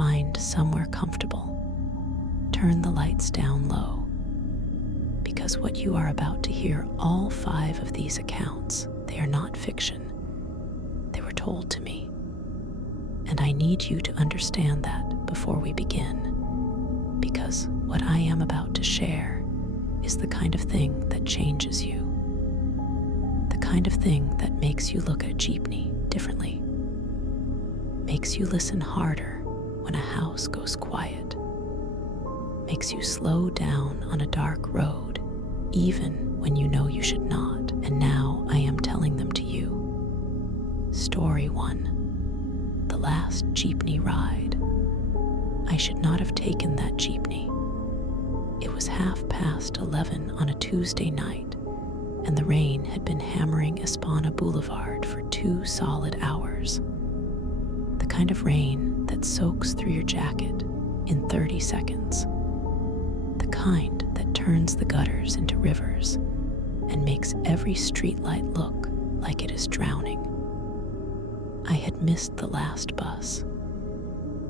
Find somewhere comfortable. Turn the lights down low. Because what you are about to hear, all 5 of these accounts, they are not fiction. They were told to me. And I need you to understand that before we begin. Because what I am about to share is the kind of thing that changes you. The kind of thing that makes you look at jeepney differently. Makes you listen harder when a house goes quiet. Makes you slow down on a dark road, even when you know you should not. And now I am telling them to you. Story 1. The last jeepney ride. I should not have taken that jeepney. It was 11:30 on a Tuesday night, and the rain had been hammering Espana Boulevard for 2 solid hours. The kind of rain that soaks through your jacket in 30 seconds. The kind that turns the gutters into rivers and makes every streetlight look like it is drowning. I had missed the last bus.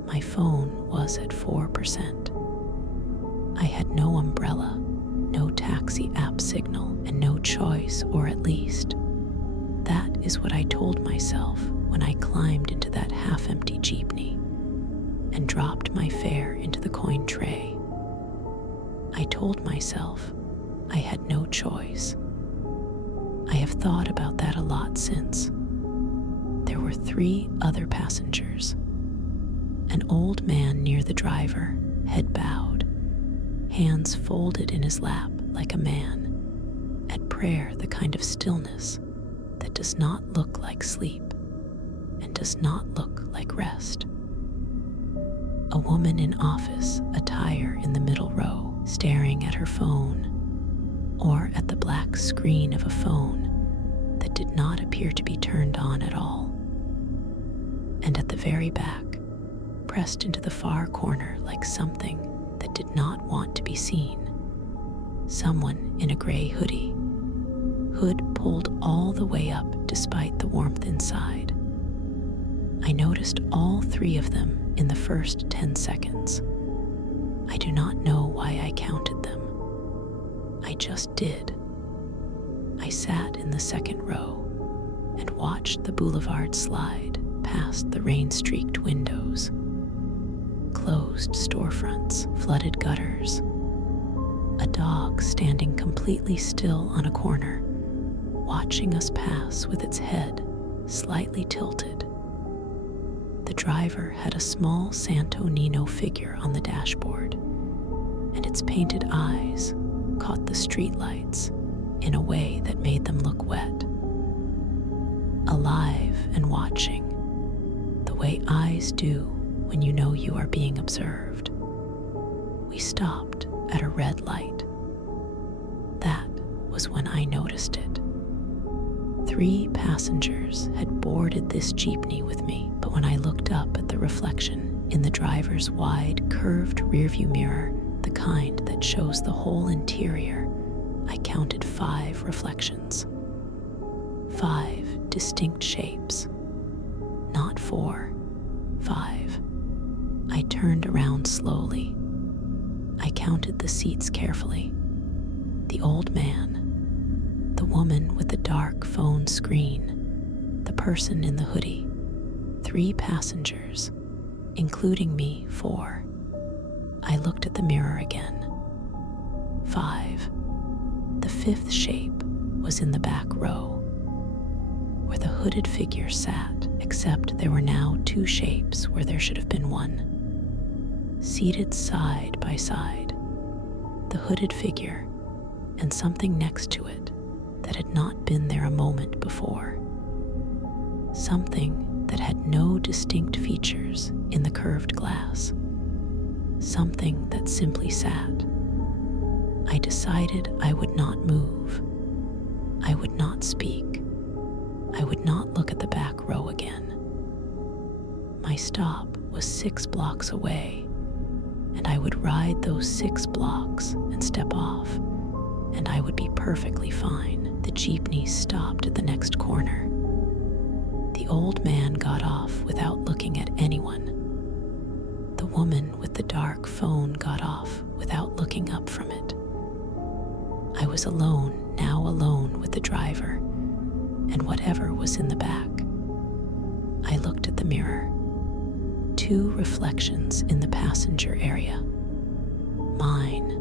My phone was at 4%. I had no umbrella, no taxi app signal, and no choice, or at least, that is what I told myself when I climbed into that half-empty jeepney and dropped my fare into the coin tray. I told myself I had no choice. I have thought about that a lot since. There were 3 other passengers. An old man near the driver, head bowed, hands folded in his lap like a man, at prayer, the kind of stillness that does not look like sleep and does not look like rest. A woman in office attire in the middle row, staring at her phone, or at the black screen of a phone that did not appear to be turned on at all. And at the very back, pressed into the far corner like something that did not want to be seen, someone in a gray hoodie, hood pulled all the way up despite the warmth inside. I noticed all 3 of them in the first 10 seconds. I do not know why I counted them. I just did. I sat in the second row and watched the boulevard slide past the rain-streaked windows, closed storefronts, flooded gutters, a dog standing completely still on a corner, watching us pass with its head slightly tilted. The driver had a small Santo Nino figure on the dashboard, and its painted eyes caught the streetlights in a way that made them look wet. Alive and watching, the way eyes do when you know you are being observed. We stopped at a red light. That was when I noticed it. 3 passengers had boarded this jeepney with me, but when I looked up at the reflection in the driver's wide, curved rearview mirror, the kind that shows the whole interior, I counted 5 reflections. 5 distinct shapes. Not 4, 5. I turned around slowly. I counted the seats carefully. The old man, the woman with the dark phone screen, the person in the hoodie, 3 passengers, including me, 4. I looked at the mirror again. 5. The 5th shape was in the back row, where the hooded figure sat, except there were now 2 shapes where there should have been 1. Seated side by side, the hooded figure and something next to it that had not been there a moment before. Something that had no distinct features in the curved glass. Something that simply sat. I decided I would not move. I would not speak. I would not look at the back row again. My stop was 6 blocks away, and I would ride those 6 blocks and step off, and I would be perfectly fine. The jeepney stopped at the next corner. The old man got off without looking at anyone. The woman with the dark phone got off without looking up from it. I was alone, now alone with the driver and whatever was in the back. I looked at the mirror. 2 reflections in the passenger area. Mine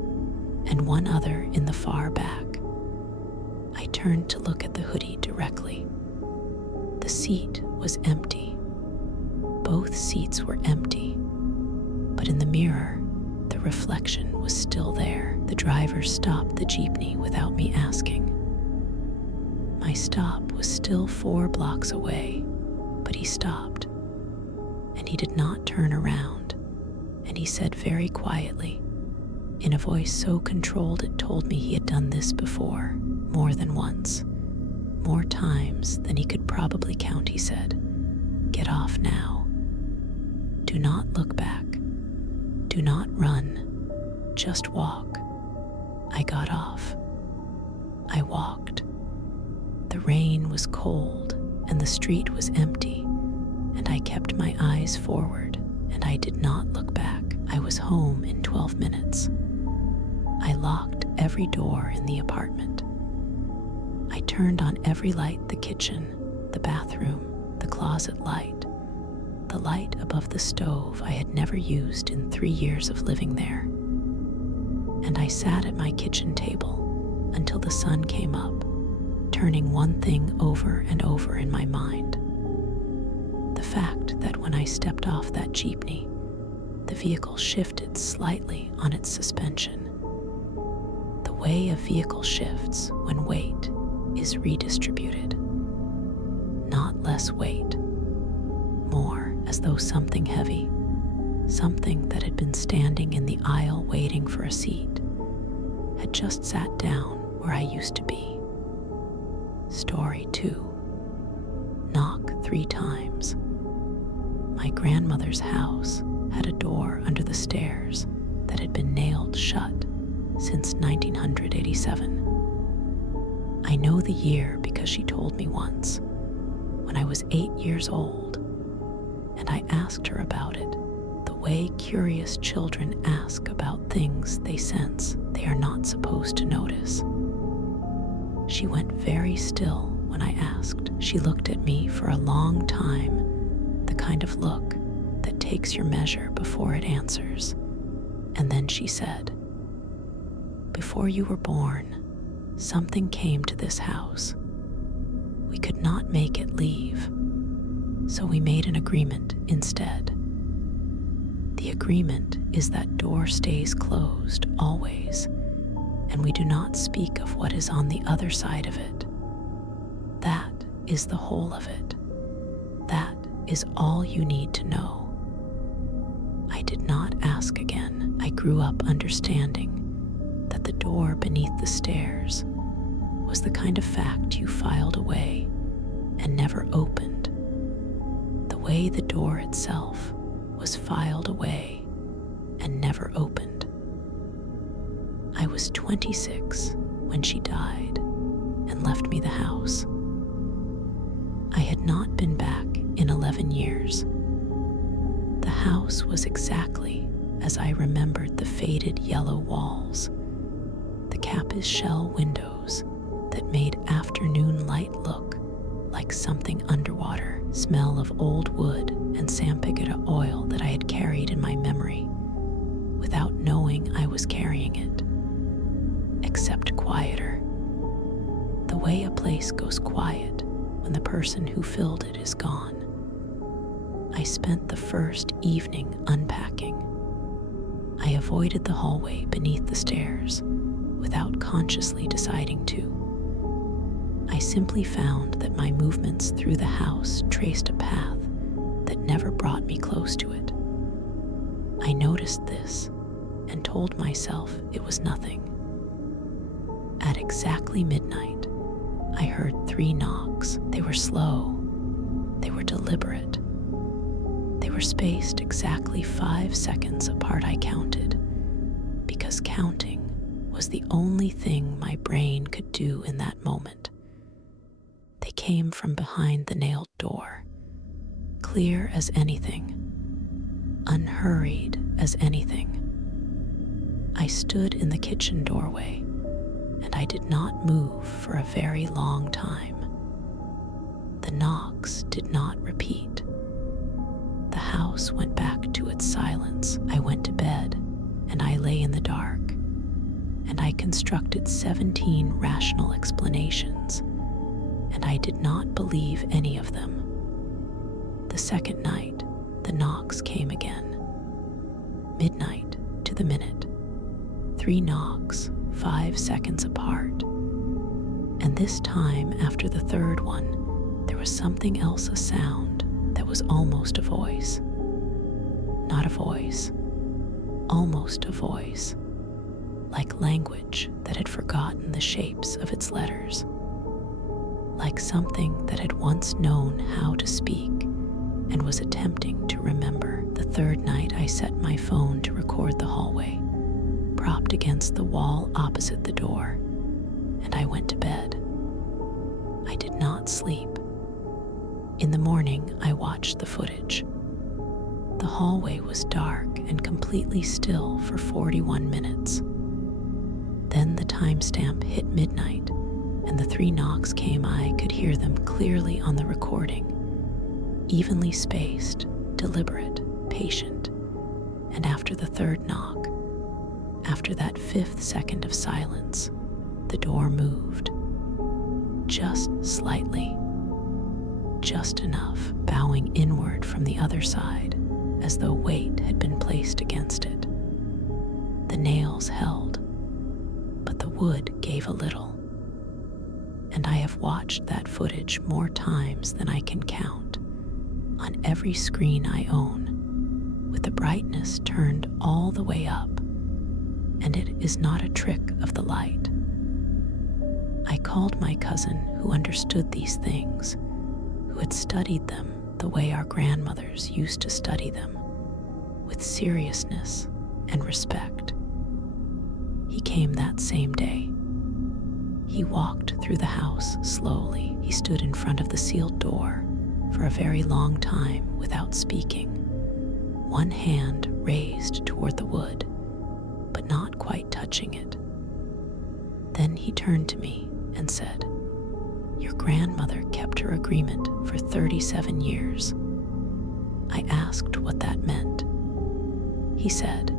and one other in the far back. I turned to look at the hoodie directly. The seat was empty. Both seats were empty. But in the mirror, the reflection was still there. The driver stopped the jeepney without me asking. My stop was still 4 blocks away, but he stopped. And he did not turn around. And he said very quietly, in a voice so controlled it told me he had done this before, more than once, more times than he could probably count, he said, "Get off now. Do not look back. Do not run. Just walk." I got off. I walked. The rain was cold and the street was empty, and I kept my eyes forward and I did not look back. I was home in 12 minutes. I locked every door in the apartment. I turned on every light: the kitchen, the bathroom, the closet light, the light above the stove I had never used in 3 years of living there. And I sat at my kitchen table until the sun came up, turning one thing over and over in my mind. The fact that when I stepped off that jeepney, the vehicle shifted slightly on its suspension. The way a vehicle shifts when weight is redistributed. Not less weight, more, as though something heavy, something that had been standing in the aisle waiting for a seat, had just sat down where I used to be. Story 2. Knock 3 times. My grandmother's house had a door under the stairs that had been nailed shut since 1987. I know the year because she told me once, when I was 8 years old, and I asked her about it, the way curious children ask about things they sense they are not supposed to notice. She went very still when I asked. She looked at me for a long time, the kind of look that takes your measure before it answers. And then she said, "Before you were born, something came to this house. We could not make it leave, so we made an agreement instead. The agreement is that door stays closed always, and we do not speak of what is on the other side of it. That is the whole of it. That is all you need to know." I did not ask again. I grew up understanding that the door beneath the stairs was the kind of fact you filed away and never opened, the way the door itself was filed away and never opened. I was 26 when she died and left me the house. I had not been back in 11 years. The house was exactly as I remembered: the faded yellow walls, the capiz shell windows that made afternoon light look like something underwater, smell of old wood and sampagita oil that I had carried in my memory without knowing I was carrying it, except quieter. The way a place goes quiet when the person who filled it is gone. I spent the first evening unpacking. I avoided the hallway beneath the stairs without consciously deciding to. I simply found that my movements through the house traced a path that never brought me close to it. I noticed this and told myself it was nothing. At exactly midnight, I heard 3 knocks. They were slow. They were deliberate. They were spaced exactly 5 seconds apart, I counted, because counting was the only thing my brain could do in that moment. They came from behind the nailed door, clear as anything, unhurried as anything. I stood in the kitchen doorway, and I did not move for a very long time. The knocks did not repeat. The house went back to its silence. I went to bed, and I lay in the dark, and I constructed 17 rational explanations, and I did not believe any of them. The second night, the knocks came again. Midnight to the minute. 3 knocks, 5 seconds apart. And this time, after the third one, there was something else, a sound that was almost a voice. Not a voice, almost a voice, like language that had forgotten the shapes of its letters, like something that had once known how to speak and was attempting to remember. The third night, I set my phone to record the hallway, propped against the wall opposite the door, and I went to bed. I did not sleep. In the morning, I watched the footage. The hallway was dark and completely still for 41 minutes. Then the timestamp hit midnight, and the 3 knocks came. I could hear them clearly on the recording, evenly spaced, deliberate, patient. And after the third knock, after that 5th second of silence, the door moved. Just slightly. Just enough, bowing inward from the other side, as though weight had been placed against it. The nails held, but the wood gave a little. And I have watched that footage more times than I can count, on every screen I own, with the brightness turned all the way up, and it is not a trick of the light. I called my cousin, who understood these things, who had studied them the way our grandmothers used to study them, with seriousness and respect. He came that same day. He walked through the house slowly. He stood in front of the sealed door for a very long time without speaking, one hand raised toward the wood, but not quite touching it. Then he turned to me and said, "Your grandmother kept her agreement for 37 years. I asked what that meant. He said,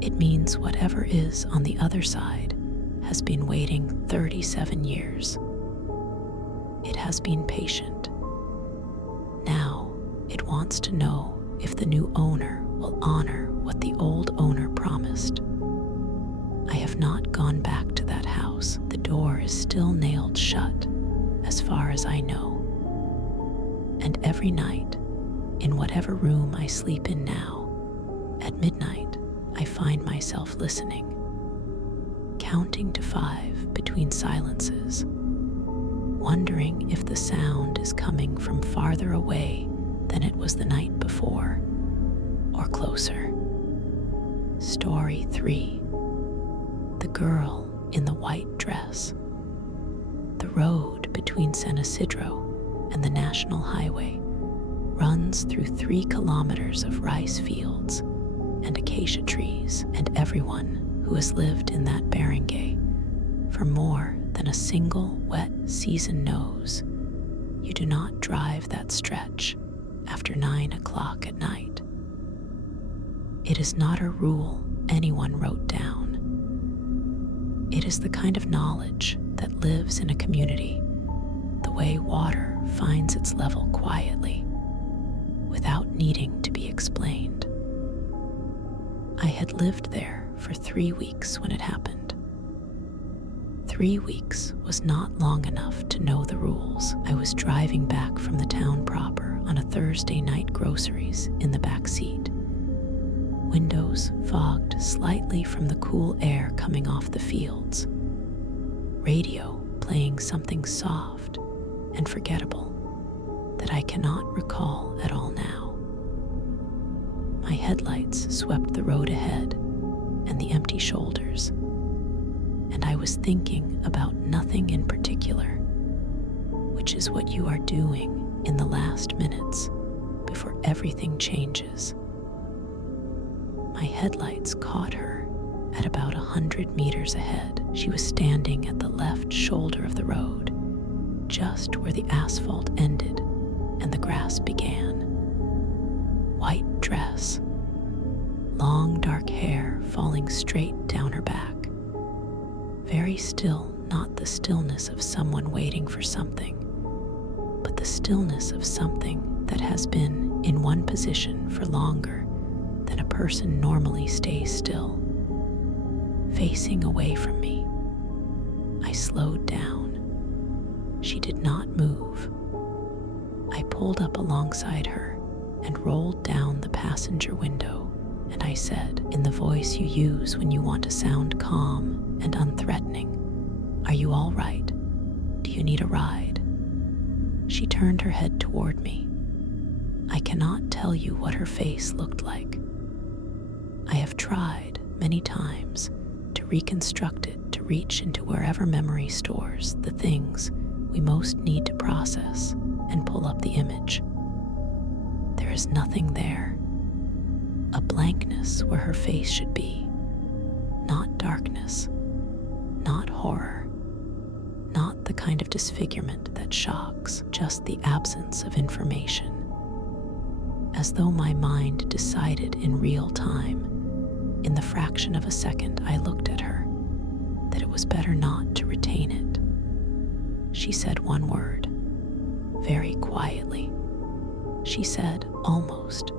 "It means whatever is on the other side has been waiting 37 years. It has been patient. Now it wants to know if the new owner will honor what the old owner promised. I have not gone back to that house. The door is still nailed shut, as far as I know. And every night, in whatever room I sleep in now, at midnight, I find myself listening, counting to 5 between silences, wondering if the sound is coming from farther away than it was the night before, or closer." Story 3. The girl in the white dress. The road between San Isidro and the National Highway runs through 3 kilometers of rice fields and acacia trees, and everyone who has lived in that barangay for more than a single wet season knows you do not drive that stretch after 9 o'clock at night. It is not a rule anyone wrote down. It is the kind of knowledge that lives in a community, the way water finds its level quietly, without needing to be explained. I had lived there for 3 weeks when it happened. 3 weeks was not long enough to know the rules. I was driving back from the town proper on a Thursday night, groceries in the back seat. Windows fogged slightly from the cool air coming off the fields. Radio playing something soft and forgettable that I cannot recall at all now. My headlights swept the road ahead and the empty shoulders, and I was thinking about nothing in particular, which is what you are doing in the last minutes before everything changes. headlights caught her at about 100 meters ahead. She was standing at the left shoulder of the road, just where the asphalt ended and the grass began. White dress, long dark hair falling straight down her back. Very still, not the stillness of someone waiting for something, but the stillness of something that has been in one position for longer than a person normally stays still. Facing away from me, I slowed down. She did not move. I pulled up alongside her and rolled down the passenger window, and I said, in the voice you use when you want to sound calm and unthreatening, "Are you all right? Do you need a ride?" She turned her head toward me. I cannot tell you what her face looked like. I have tried many times to reconstruct it, to reach into wherever memory stores the things we most need to process and pull up the image. There is nothing there. A blankness where her face should be. Not darkness, not horror, not the kind of disfigurement that shocks, just the absence of information. As though my mind decided in real time, in the fraction of a second I looked at her, that it was better not to retain it. She said one word, very quietly. She said, almost,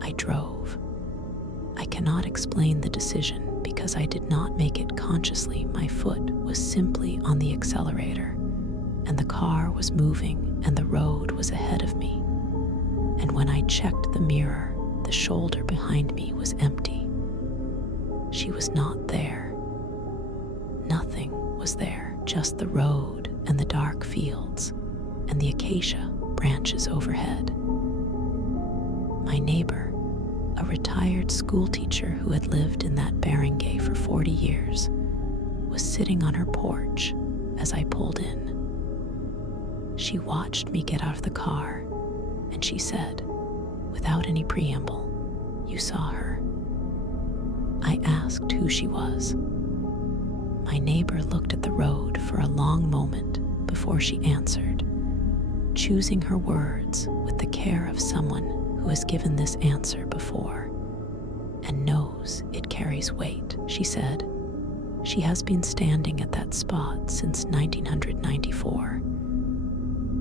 "I drove." I cannot explain the decision because I did not make it consciously. My foot was simply on the accelerator, and the car was moving and the road was ahead of me. And when I checked the mirror, the shoulder behind me was empty. She was not there. Nothing was there, just the road and the dark fields and the acacia branches overhead. My neighbor, a retired schoolteacher who had lived in that barangay for 40 years, was sitting on her porch as I pulled in. She watched me get out of the car, and she said, without any preamble, "You saw her." I asked who she was. My neighbor looked at the road for a long moment before she answered, choosing her words with the care of someone who has given this answer before and knows it carries weight. She said, "She has been standing at that spot since 1994.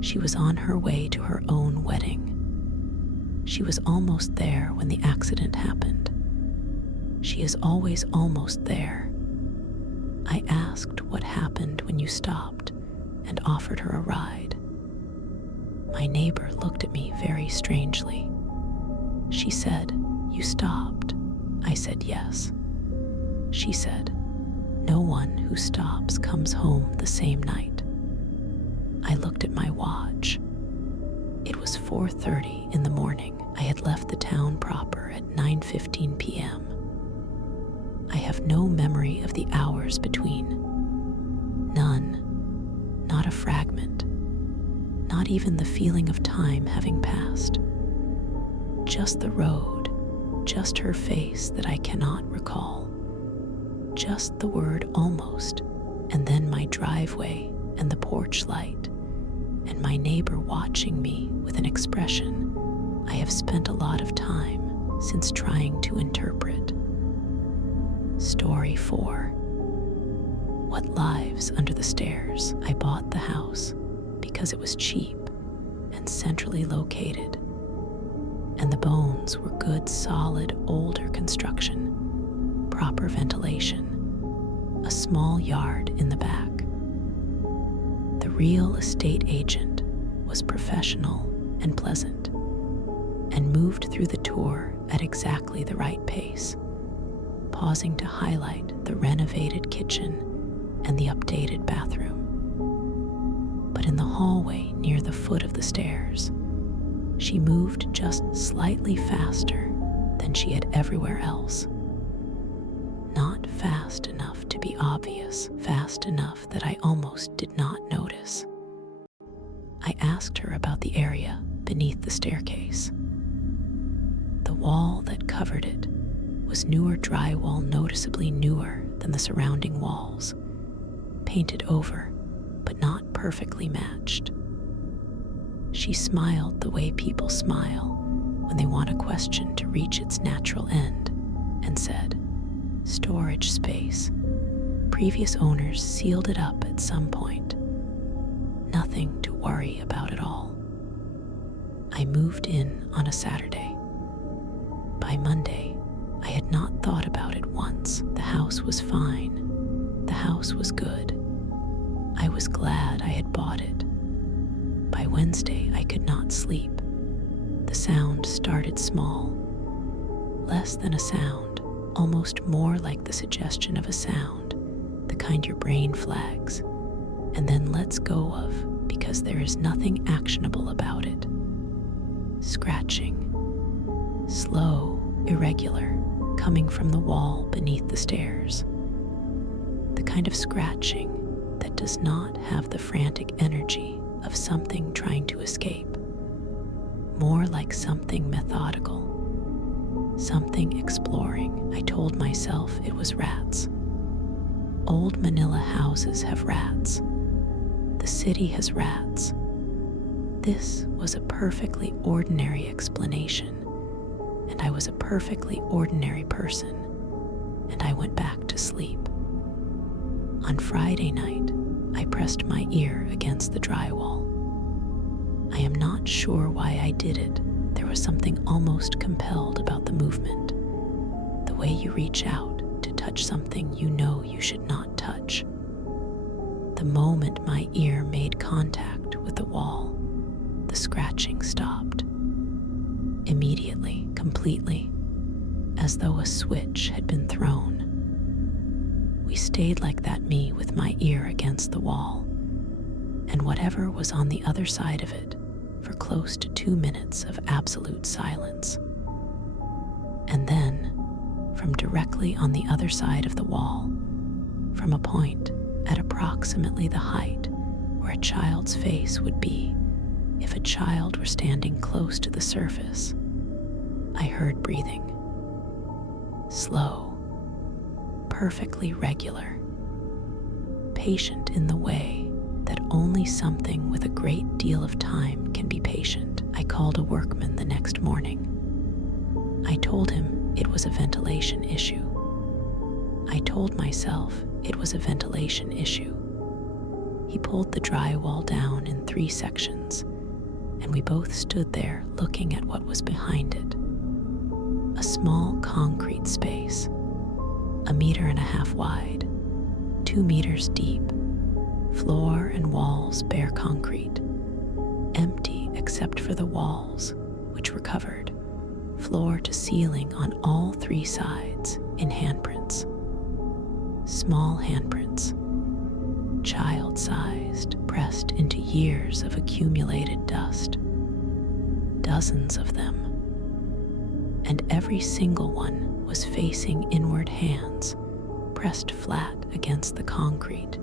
She was on her way to her own wedding. She was almost there when the accident happened. She is always almost there." I asked what happened when you stopped and offered her a ride. My neighbor looked at me very strangely. She said, "You stopped?" I said, "Yes." She said, "No one who stops comes home the same night." I looked at my watch. It was 4:30 in the morning. I had left the town proper at 9:15 p.m. I have no memory of the hours between. None. Not a fragment. Not even the feeling of time having passed. Just the road, just her face that I cannot recall. Just the word almost, and then my driveway and the porch light, and my neighbor watching me with an expression I have spent a lot of time since trying to interpret. Story 4. What lives under the stairs? I bought the house because it was cheap and centrally located, and the bones were good, solid, older construction, proper ventilation, a small yard in the back. The real estate agent was professional and pleasant, and moved through the tour at exactly the right pace, pausing to highlight the renovated kitchen and the updated bathroom. But in the hallway near the foot of the stairs, she moved just slightly faster than she had everywhere else. Not fast enough to be obvious, fast enough that I almost did not notice. I asked her about the area beneath the staircase. The wall that covered it was newer drywall, noticeably newer than the surrounding walls, painted over, but not perfectly matched. She smiled the way people smile when they want a question to reach its natural end, and said, "Storage space. Previous owners sealed it up at some point. Nothing to worry about at all." I moved in on a Saturday. By Monday, I had not thought about it once. The house was fine. The house was good. I was glad I had bought it. By Wednesday, I could not sleep. The sound started small. Less than a sound, almost more like the suggestion of a sound, the kind your brain flags, and then lets go of because there is nothing actionable about it. Scratching. Slow, irregular, coming from the wall beneath the stairs. The kind of scratching that does not have the frantic energy of something trying to escape. More like something methodical, something exploring. I told myself it was rats. Old Manila houses have rats. The city has rats. This was a perfectly ordinary explanation, and I was a perfectly ordinary person, and I went back to sleep. On Friday night, I pressed my ear against the drywall. I am not sure why I did it. There was something almost compelled about the movement, the way you reach out to touch something you know you should not touch. The moment my ear made contact with the wall, the scratching stopped. Immediately, completely, as though a switch had been thrown. We stayed like that, me with my ear against the wall, and whatever was on the other side of it, for close to 2 minutes of absolute silence. And then, from directly on the other side of the wall, from a point at approximately the height where a child's face would be if a child were standing close to the surface, I heard breathing. Slow, perfectly regular, patient in the way that only something with a great deal of time can be patient. I called a workman the next morning. I told him it was a ventilation issue. I told myself it was a ventilation issue. He pulled the drywall down in 3 sections, and we both stood there looking at what was behind it. A small concrete space, 1.5 meters wide, 2 meters deep, floor and walls bare concrete, empty except for the walls, which were covered, floor to ceiling on all 3 sides, in handprints. Small handprints, child-sized, pressed into years of accumulated dust. Dozens of them. And every single one was facing inward hands, pressed flat against the concrete,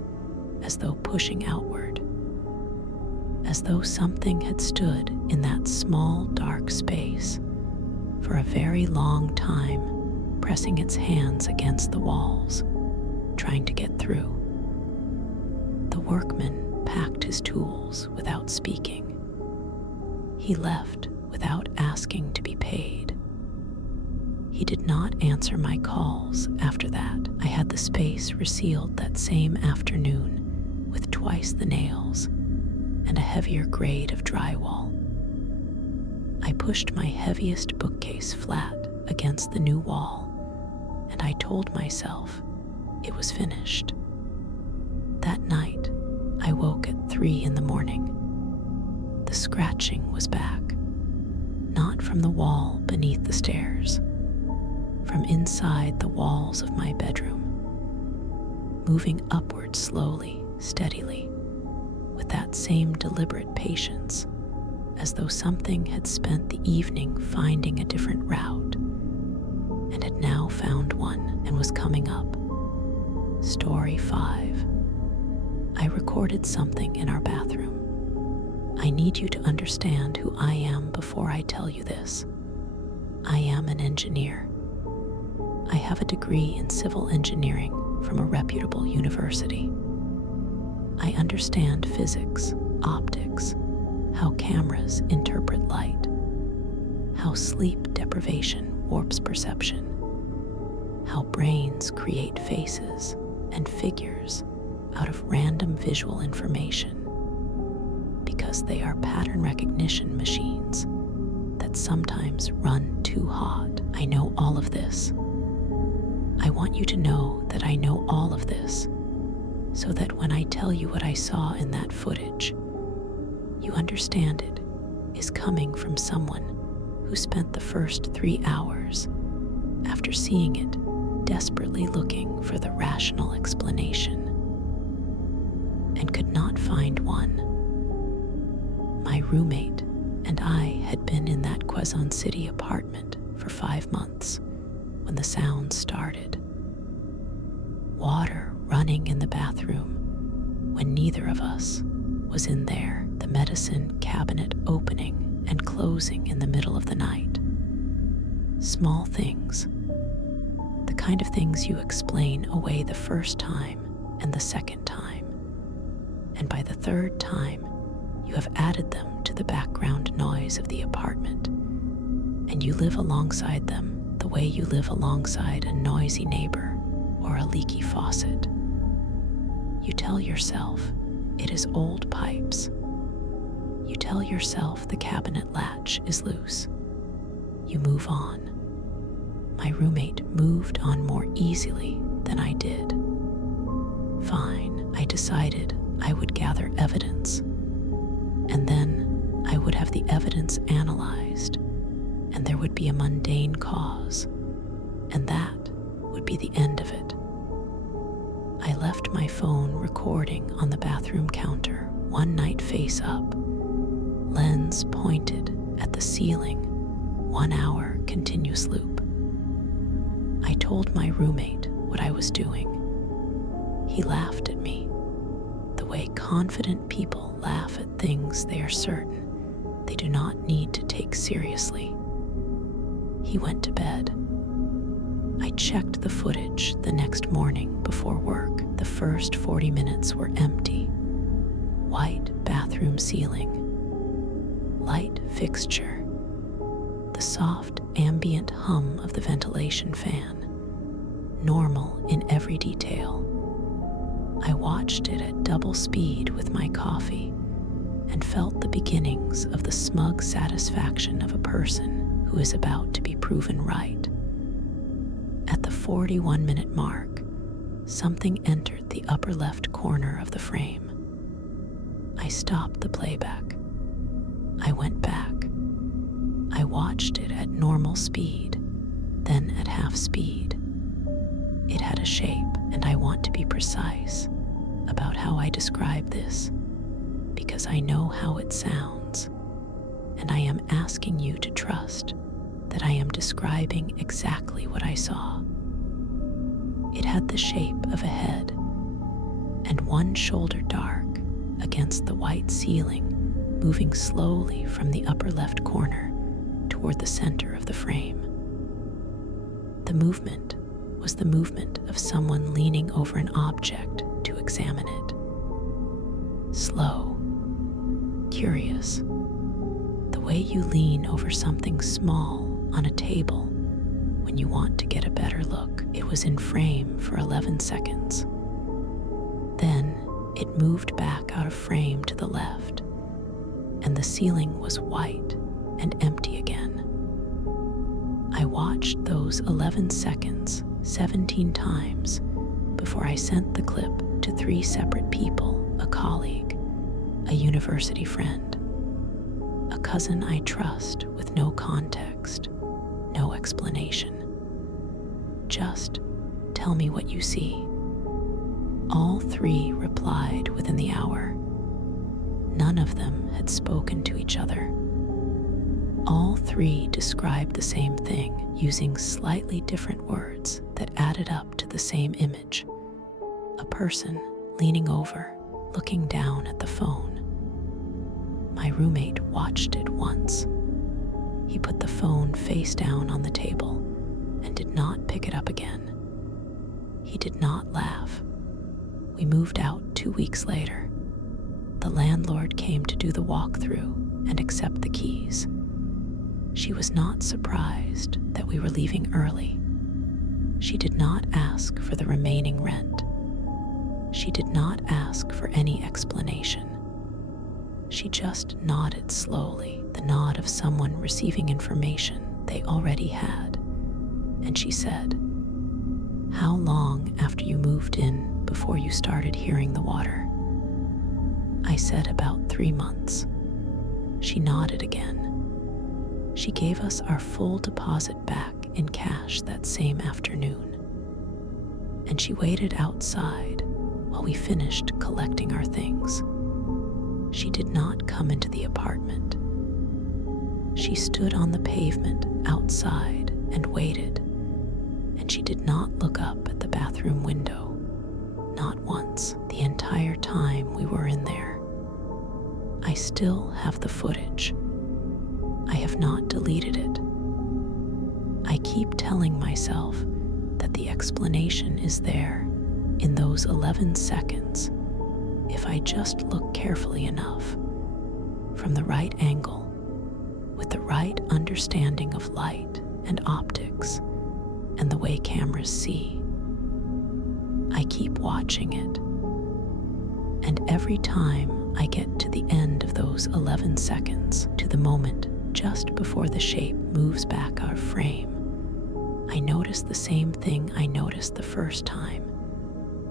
as though pushing outward. As though something had stood in that small, dark space for a very long time, pressing its hands against the walls, trying to get through. The workman packed his tools without speaking. He left without asking to be paid. He did not answer my calls after that. I had the space resealed that same afternoon with twice the nails and a heavier grade of drywall. I pushed my heaviest bookcase flat against the new wall, and I told myself it was finished. That night, I woke at 3 a.m. The scratching was back, not from the wall beneath the stairs, from inside the walls of my bedroom, moving upward slowly, steadily, with that same deliberate patience, as though something had spent the evening finding a different route, and had now found one and was coming up. Story 5. I recorded something in our bathroom. I need you to understand who I am before I tell you this. I am an engineer. have a degree in civil engineering from a reputable university. I understand physics, optics, how cameras interpret light, how sleep deprivation warps perception, how brains create faces and figures out of random visual information, because they are pattern recognition machines that sometimes run too hot. I know all of this. I want you to know that I know all of this, so that when I tell you what I saw in that footage, you understand it is coming from someone who spent the first 3 hours after seeing it desperately looking for the rational explanation and could not find one. My roommate and I had been in that Quezon City apartment for 5 months when the sound started. Water running in the bathroom when neither of us was in there, the medicine cabinet opening and closing in the middle of the night. Small things, the kind of things you explain away the first time and the second time, and by the third time you have added them to the background noise of the apartment, and you live alongside them the way you live alongside a noisy neighbor or a leaky faucet. You tell yourself it is old pipes. You tell yourself the cabinet latch is loose. You move on. My roommate moved on more easily than I did. Fine, I decided I would gather evidence, and then I would have the evidence analyzed, and there would be a mundane cause, and that would be the end of it. I left my phone recording on the bathroom counter, one night face up, lens pointed at the ceiling, 1 hour continuous loop. I told my roommate what I was doing. He laughed at me, the way confident people laugh at things they are certain they do not need to take seriously. He went to bed. I checked the footage the next morning before work. The first 40 minutes were empty. White bathroom ceiling, light fixture, the soft ambient hum of the ventilation fan, normal in every detail. I watched it at double speed with my coffee and felt the beginnings of the smug satisfaction of a person who is about to be proven right. At the 41-minute mark, something entered the upper left corner of the frame. I stopped the playback. I went back. I watched it at normal speed, then at half speed. It had a shape, and I want to be precise about how I describe this, because I know how it sounds, and I am asking you to trust that I am describing exactly what I saw. It had the shape of a head, and one shoulder dark against the white ceiling, moving slowly from the upper left corner toward the center of the frame. The movement was the movement of someone leaning over an object to examine it. Slow, curious, the way you lean over something small on a table when you want to get a better look. It was in frame for 11 seconds. Then it moved back out of frame to the left, and the ceiling was white and empty again. I watched those 11 seconds 17 times before I sent the clip to 3 separate people: a colleague, a university friend, a cousin I trust with no context, no explanation. Just tell me what you see. All 3 replied within the hour. None of them had spoken to each other. All 3 described the same thing using slightly different words that added up to the same image: a person leaning over, looking down at the phone. My roommate watched it once. He put the phone face down on the table and did not pick it up up again. He did not laugh. We moved out 2 weeks later. The landlord came to do the walkthrough and accept the keys. She was not surprised that we were leaving early. She did not ask for the remaining rent. She did not ask for any explanation. She just nodded slowly, the nod of someone receiving information they already had. And she said, "How long after you moved in before you started hearing the water?" I said about 3 months. She nodded again. She gave us our full deposit back in cash that same afternoon. And she waited outside while we finished collecting our things. She did not come into the apartment. She stood on the pavement outside and waited, and she did not look up at the bathroom window, not once, the entire time we were in there. I still have the footage. I have not deleted it. I keep telling myself that the explanation is there in those 11 seconds if I just look carefully enough, from the right angle, with the right understanding of light and optics and the way cameras see. I keep watching it, and every time I get to the end of those 11 seconds, to the moment just before the shape moves back out of frame, I notice the same thing I noticed the first time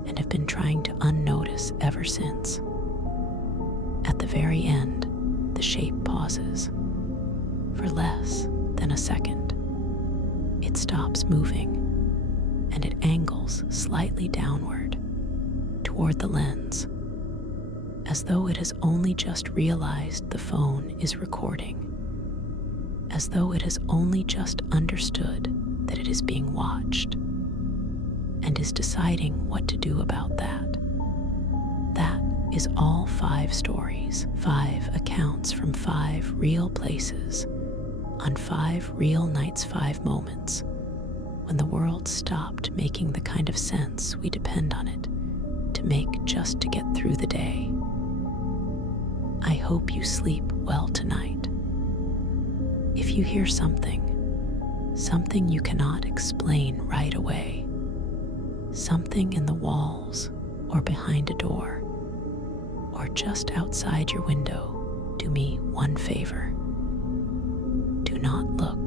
and have been trying to unnotice ever since. At the very end, the shape pauses for less than a second. It stops moving, and it angles slightly downward toward the lens, as though it has only just realized the phone is recording, as though it has only just understood that it is being watched, and is deciding what to do about that. That is all 5 stories, 5 accounts from 5 real places, on 5 real nights, 5 moments, when the world stopped making the kind of sense we depend on it to make just to get through the day. I hope you sleep well tonight. If you hear something you cannot explain right away, something in the walls or behind a door, or just outside your window, do me one favor. Do not look.